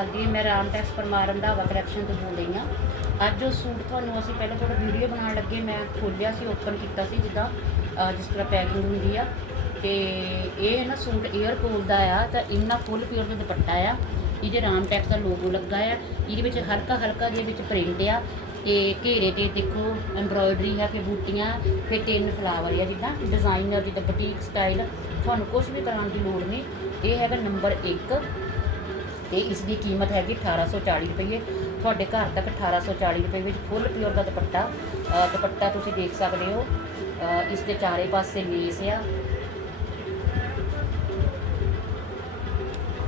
ਹਾਂਜੀ ਮੈਂ ਰਾਮ ਟੈਕਸ ਪਰਮਾਰ ਰੰਧਾਵਾ ਕਲੈਕਸ਼ਨ ਤੋਂ ਬੋਲ ਰਹੀ ਹਾਂ। ਅੱਜ ਉਹ ਸੂਟ ਤੁਹਾਨੂੰ ਅਸੀਂ ਪਹਿਲਾਂ ਥੋੜਾ ਵੀਡੀਓ ਬਣਾਉਣ ਲੱਗੇ, ਮੈਂ ਖੋਲਿਆ ਸੀ ਓਪਨ ਕੀਤਾ ਸੀ, ਜਿੱਦਾਂ ਜਿਸ ਤਰ੍ਹਾਂ ਪੈਕਿੰਗ ਹੁੰਦੀ ਆ। ਤੇ ਇਹ ਹੈ ਨਾ ਸੂਟ 에ਅਰ ਦਾ ਆ, ਤਾਂ ਇੰਨਾ ਫੁੱਲ ਪਿਓਰ ਦਾ ਦੁਪੱਟਾ ਆ। ਇਹਦੇ ਰਾਮ ਟੈਕਸ ਦਾ ਲੋਗੋ ਲੱਗਾ ਆ। ਇਹਦੇ ਵਿੱਚ ਹਲਕਾ ਹਲਕਾ ਜਿਹੇ ਵਿੱਚ ਪ੍ਰਿੰਟ ਆ। ਤੇ ਘੇਰੇ ਤੇ ਦੇਖੋ ਐਮਬ੍ਰੋਇਡਰੀ ਹੈ ਫਿਰ ਬੂਟੀਆਂ, ਫਿਰ ਤਿੰਨ ਫਲਾਵਰ ਆ, ਜਿੱਦਾਂ ਡਿਜ਼ਾਈਨਰ ਜਿੱਦਾਂ ਬੁਟੀਕ ਸਟਾਈਲ ਤੁਹਾਨੂੰ ਕੁਝ ਵੀ ਕਰਾਉਣ ਦੀ ਲੋੜ ਨਹੀਂ। ਇਹ ਹੈਗਾ ਨੰਬਰ 1 ਤੇ ਇਸ ਦੀ ਕੀਮਤ ਹੈਗੀ 1840 ਰੁਪਏ ਤੁਹਾਡੇ ਘਰ ਤੱਕ 1840 ਰੁਪਏ ਵਿੱਚ ਫੁੱਲ ਪਿਓਰ ਦਾ ਦੁਪੱਟਾ। ਦੁਪੱਟਾ ਤੁਸੀਂ ਦੇਖ ਸਕਦੇ ਹੋ। ਅਹ ਇਸ ਦੇ ਚਾਰੇ ਪਾਸੇ ਲੇਸ ਆ।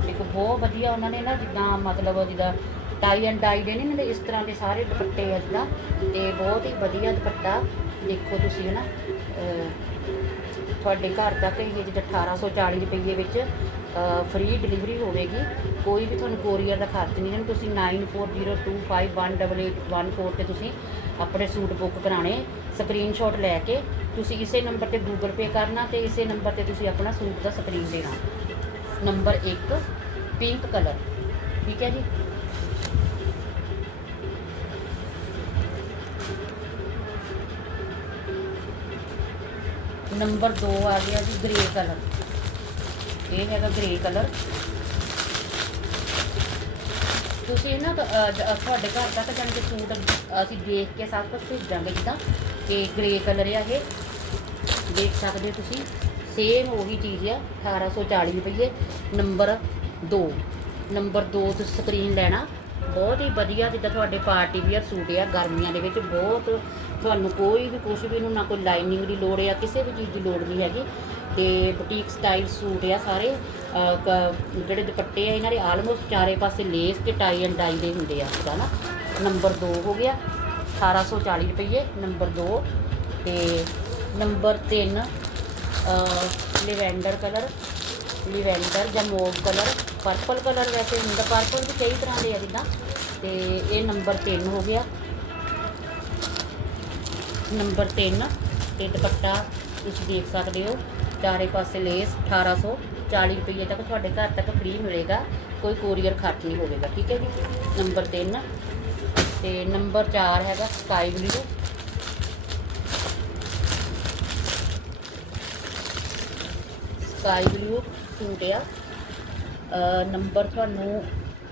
ਦੇਖੋ, ਬਹੁਤ ਵਧੀਆ ਉਹਨਾਂ ਨੇ ਨਾ ਜਿੱਦਾਂ ਮਤਲਬ ਜਿੱਦਾਂ ਟਾਈ ਐਂਡ ਡਾਈ ਦੇ ਨਹੀਂ ਇਸ ਤਰ੍ਹਾਂ ਦੇ ਸਾਰੇ ਦੁਪੱਟੇ ਆ ਜਿੱਦਾਂ। ਤੇ ਬਹੁਤ ਹੀ ਵਧੀਆ ਦੁਪੱਟਾ ਦੇਖੋ ਤੁਸੀਂ ਹੈ ਨਾ ਤੁਹਾਡੇ ਘਰ ਤੱਕ ਇਹ ਜਿੱਦਾਂ 1840 ਰੁਪਏ ਵਿੱਚ ਫ੍ਰੀ ਡਿਲੀਵਰੀ ਹੋਵੇਗੀ। ਕੋਈ ਵੀ ਤੁਹਾਨੂੰ ਕੋਰੀਅਰ ਦਾ ਖਰਚ ਨਹੀਂ ਹੈ ਤੁਸੀਂ 9402518814 ਤੇ ਤੁਸੀਂ ਆਪਣੇ ਸੂਟ ਬੁੱਕ ਕਰਾਣੇ ਸਕਰੀਨਸ਼ਾਟ ਲੈ ਕੇ ਤੁਸੀਂ ਇਸੇ ਨੰਬਰ ਤੇ ਗੂਗਲ ਪੇ ਕਰਨਾ ਤੇ ਇਸੇ ਨੰਬਰ ਤੇ ਤੁਸੀਂ ਆਪਣਾ ਸੂਟ ਦਾ ਸਕਰੀਨ ਦੇਣਾ। ਨੰਬਰ 1 ਪਿੰਕ ਕਲਰ ਠੀਕ ਹੈ ਜੀ? ਨੰਬਰ 2 ਆ ਗਿਆ ਜੀ ਗ੍ਰੇ ਕਲਰ ਇਹ ਹੈਗਾ ਗ੍ਰੇ ਕਲਰ ਤੁਸੀਂ ਨਾ ਤੁਹਾਡੇ ਘਰ ਤੱਕ ਜਾਣ ਕੇ ਸੂਟ ਅਸੀਂ ਦੇਖ ਕੇ ਸਭ ਕੁਝ ਭੇਜਾਂਗੇ ਜਿੱਦਾਂ ਕਿ ਗ੍ਰੇ ਕਲਰ ਆ ਇਹ। ਦੇਖ ਸਕਦੇ ਹੋ ਤੁਸੀਂ ਸੇਮ ਉਹੀ ਚੀਜ਼ ਆ 1840 ਰੁਪਏ ਨੰਬਰ 2 ਨੰਬਰ 2 ਤੁਸੀਂ ਸਕਰੀਨ ਲੈਣਾ, ਬਹੁਤ ਹੀ ਵਧੀਆ ਜਿੱਦਾਂ ਤੁਹਾਡੇ ਪਾਰਟੀ ਵੀਅਰ ਸੂਟ ਆ, ਗਰਮੀਆਂ ਦੇ ਵਿੱਚ ਬਹੁਤ। ਤੁਹਾਨੂੰ ਕੋਈ ਵੀ ਕੁਝ ਵੀ ਨੂੰ ਨਾ ਕੋਈ ਲਾਈਨਿੰਗ ਦੀ ਲੋੜ ਆ, ਕਿਸੇ ਵੀ ਚੀਜ਼ ਦੀ ਲੋੜ ਨਹੀਂ ਹੈਗੀ। ਤੇ ਬੁਟੀਕ ਸਟਾਈਲ ਸੂਟ ਆ ਸਾਰੇ ਜਿਹੜੇ ਦੁਪੱਟੇ ਆ, ਇਹਨਾਂ ਦੇ ਆਲਮੋਸਟ ਚਾਰੇ ਪਾਸੇ ਲੇਸ ਤੇ ਟਾਈ ਐਂਡ ਡਾਈ ਦੇ ਹੁੰਦੇ ਆ ਹੁੰਦਾ ਨਾ? ਨੰਬਰ 2 ਹੋ ਗਿਆ 1840 ਰੁਪਏ ਨੰਬਰ 2 ਤੇ ਨੰਬਰ 3 ਲਿਵੈਂਡਰ ਕਲਰ ਲਿਵੈਂਡਰ ਜਾਂ ਮੋਵ ਕਲਰ ਪਰਪਲ ਕਲਰ ਵੈਸੇ ਹੁੰਦਾ ਪਰਪਲ ਵੀ ਕਈ ਤਰ੍ਹਾਂ ਦੇ ਆ ਜਿੱਦਾਂ, ਤੇ ਇਹ ਨੰਬਰ 3 ਹੋ ਗਿਆ। ਨੰਬਰ 3 ਤੇ ਦੁਪੱਟਾ ਤੁਸੀਂ ਦੇਖ ਸਕਦੇ ਹੋ। ਚਾਰੇ ਪਾਸੇ ਲੇਸ 1840 ਰੁਪਏ ਤੱਕ ਤੁਹਾਡੇ ਘਰ ਤੱਕ ਫ੍ਰੀ ਮਿਲੇਗਾ। ਕੋਈ ਕੋਰੀਅਰ ਖਰਚ ਨਹੀਂ ਹੋਵੇਗਾ, ਠੀਕ ਹੈ ਜੀ? ਨੰਬਰ 3 ਤੇ ਨੰਬਰ 4 ਹੈਗਾ sky blue sky blue suit ਆ। ਨੰਬਰ ਤੁਹਾਨੂੰ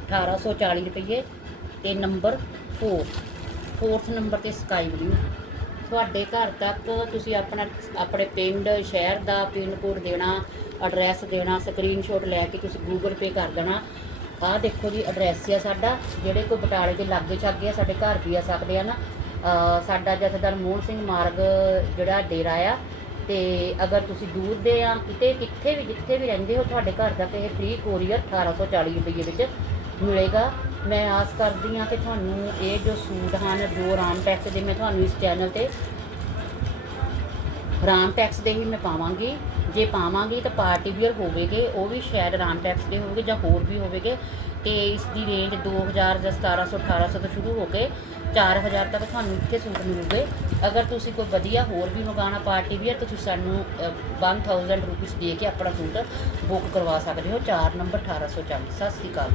1840 ਰੁਪਏ ਤੇ ਨੰਬਰ 4 ਫੋਰਥ ਨੰਬਰ ਤੇ ਸਕਾਈ ਬਲੂ ਤੁਹਾਡੇ ਘਰ ਤੱਕ ਤੁਸੀਂ ਆਪਣਾ, ਆਪਣੇ ਪਿੰਡ, ਸ਼ਹਿਰ ਦਾ ਪਿੰਨ ਕੋਡ ਦੇਣਾ ਐਡਰੈਸ ਦੇਣਾ ਸਕਰੀਨਸ਼ਾਟ ਲੈ ਕੇ ਤੁਸੀਂ ਗੂਗਲ ਪੇ ਕਰ ਦੇਣਾ। ਆਹ ਦੇਖੋ ਜੀ ਐਡਰੈਸ ਆ ਸਾਡਾ, ਜਿਹੜੇ ਕੋਈ ਬਟਾਲੇ ਦੇ ਲਾਗੇ ਛਾਗੇ ਆ, ਸਾਡੇ ਘਰ ਵੀ ਆ ਸਕਦੇ ਆ ਨਾ। ਸਾਡਾ ਜਥੇਦਾਰ ਮੋਹਨ ਸਿੰਘ ਮਾਰਗ ਜਿਹੜਾ ਡੇਰਾ ਆ, ਤੇ ਅਗਰ ਤੁਸੀਂ ਦੂਰ ਦੇ ਆ, ਕਿਤੇ, ਕਿੱਥੇ ਵੀ, ਜਿੱਥੇ ਵੀ ਰਹਿੰਦੇ ਹੋ, ਤੁਹਾਡੇ ਘਰ ਤੱਕ ਇਹ ਫ੍ਰੀ ਕੋਰੀਅਰ 1840 ਰੁਪਏ ਵਿੱਚ ਮਿਲੇਗਾ। ਮੈਂ ਆਸ ਕਰਦੀ ਹਾਂ ਕਿ ਤੁਹਾਨੂੰ ਇਹ ਜੋ ਸੂਟ ਹਨ ਜੋ ਰਾਮ ਟੈਕਸ ਦੇ ਮੈਂ ਤੁਹਾਨੂੰ ਇਸ ਚੈਨਲ ਤੇ ਰਾਮ ਟੈਕਸ ਦੇ ਹੀ ਮੈਂ ਪਾਵਾਂਗੀ। ਜੇ ਪਾਵਾਂਗੀ ਤਾਂ ਪਾਰਟੀ ਵੀਅਰ ਹੋਵੇਗੇ ਉਹ ਵੀ ਸ਼ਾਇਦ ਰਾਮ ਟੈਕਸ ਦੇ ਹੋਵੇਗੇ ਜਾਂ ਹੋਰ ਵੀ ਹੋਵੇਗੇ। ਤੇ ਇਸ ਦੀ ਰੇਂਜ 2000 ਜਾਂ 1700 1800 ਤੋਂ ਸ਼ੁਰੂ ਹੋ ਕੇ 4000 ਤੱਕ ਤੁਹਾਨੂੰ ਇੱਥੇ ਸੂਟ ਮਿਲੂਗੇ। ਅਗਰ ਤੁਸੀਂ ਕੋਈ ਵਧੀਆ ਹੋਰ ਵੀ ਮੰਗਾਉਣਾ ਪਾਰਟੀ ਵੀਅਰ ਤਾਂ ਤੁਸੀਂ ਸਾਨੂੰ ਅ, 1000 ਰੁਪਏ ਦੇ ਕੇ ਆਪਣਾ ਸੂਟ ਬੁੱਕ ਕਰਵਾ ਸਕਦੇ ਹੋ। 4 ਨੰਬਰ 1840 ਸਤਿ ਸ਼੍ਰੀ ਅਕਾਲ।